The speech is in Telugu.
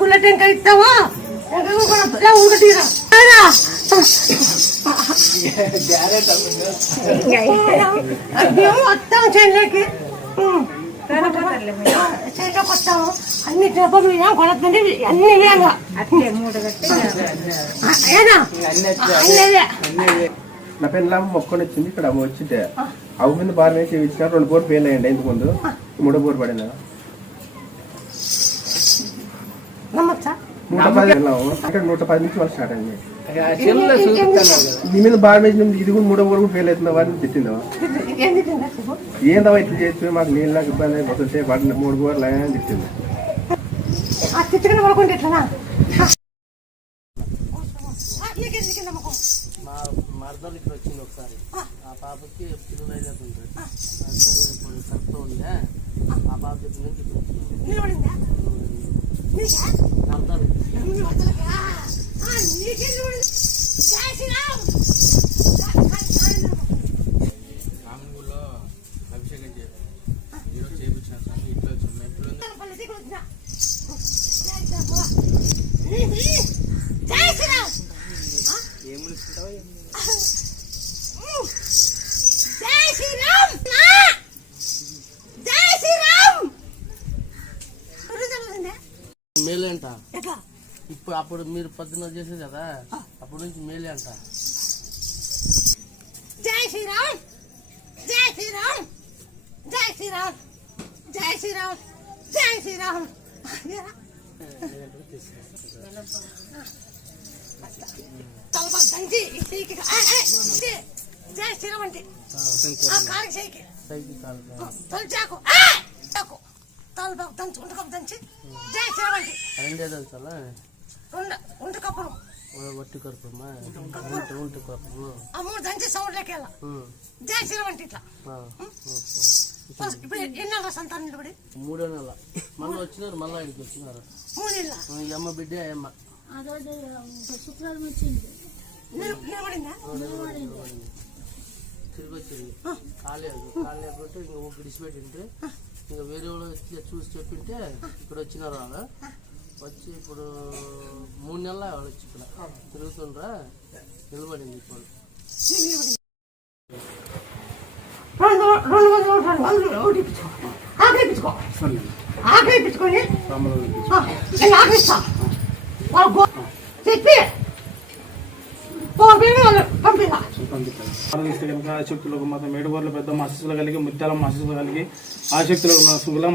గుల్ల టెంకాయ ఇస్తావా వస్తాం చెట్లకి చెట్లకు వస్తాము అన్ని డబ్బులు కొనద్దండి అన్ని నా పెళ్ళ మొక్కని వచ్చింది ఇక్కడ వచ్చింటే అవి మీద బాగా వేసి ఇచ్చిన 2 బోర్డు ఫెయిల్ అయ్యండి ఇంతకు ముందు 3వ బోర్డు పడిందా 110 నుంచి వాళ్ళు స్టార్ట్ అయింది నీ మీద బాగా వేసిన ఇది కూడా 3వ బోర్డు ఫెయిల్ అవుతుందా వాడిని తిట్టిందా ఏందవా ఇట్లా చేసి మాకు నీళ్ళకి ఇబ్బంది వదిలితే వాటిని 3 బోర్లు అని తిట్టింది మా మరదలు ఇక్కడ వచ్చింది ఒకసారి ఆ పాపకి పిల్లలు అయిపోతుంది కరెక్ట్గా ఉండే ఆ పాప చెప్పిన రామన్గూడలో అభిషేకం ఈరోజు చేయించాను సార్ ఇట్లా మేలే అంట ఇప్పుడు అప్పుడు మీరు 10 చేసేది కదా అప్పటి నుంచి మేలే అంట జై శ్రీరామ్ జై శ్రీరామ్ జై శ్రీరామ్ జై శ్రీరామ్ జై శ్రీరామ్ జై శ్రీరామ్ అంటే తొలిచాకు తలపాకు దంచి ఉంటకప్పు దంచి జై శ్రీరామ్ అంటే రెండే తెలుసా ఉంటకప్పులు వట్టి కరుపమ్మా ఉంటు కరుపు ఆ 3 దంచి సౌండ్ లెక్కేలా జై శ్రీరామ్ అంటే ఇట్లా ఇప్పుడు ఎన్నెల సంతానం నిలబడి 3వ నెల మళ్ళీ వచ్చినారు మళ్ళీ ఆయనకి వచ్చినారు 3 నెలల ఈ అమ్మ బిడ్డ అమ్మ శుక్రవారం వచ్చింది నిలబడిందా తిరిగి వచ్చింది కాలేదు లేకపోతే ఇంకా విడిచిపెట్టింటే ఇంకా వేరే వాళ్ళు చూసి చెప్పింటే ఇక్కడ వచ్చినారు వాళ్ళు వచ్చి ఇప్పుడు 3 నెలల వాళ్ళు వచ్చి ఇక్కడ తిరుగుతుండ్రా నిలబడింది ఇప్పుడు చెప్పి శక్తులకు మాత్రం 7 బోర్లు పెద్ద మసీసులు కలిగి ముత్యాల మసీసులు కలిగి ఆ శక్తులకు సుగులం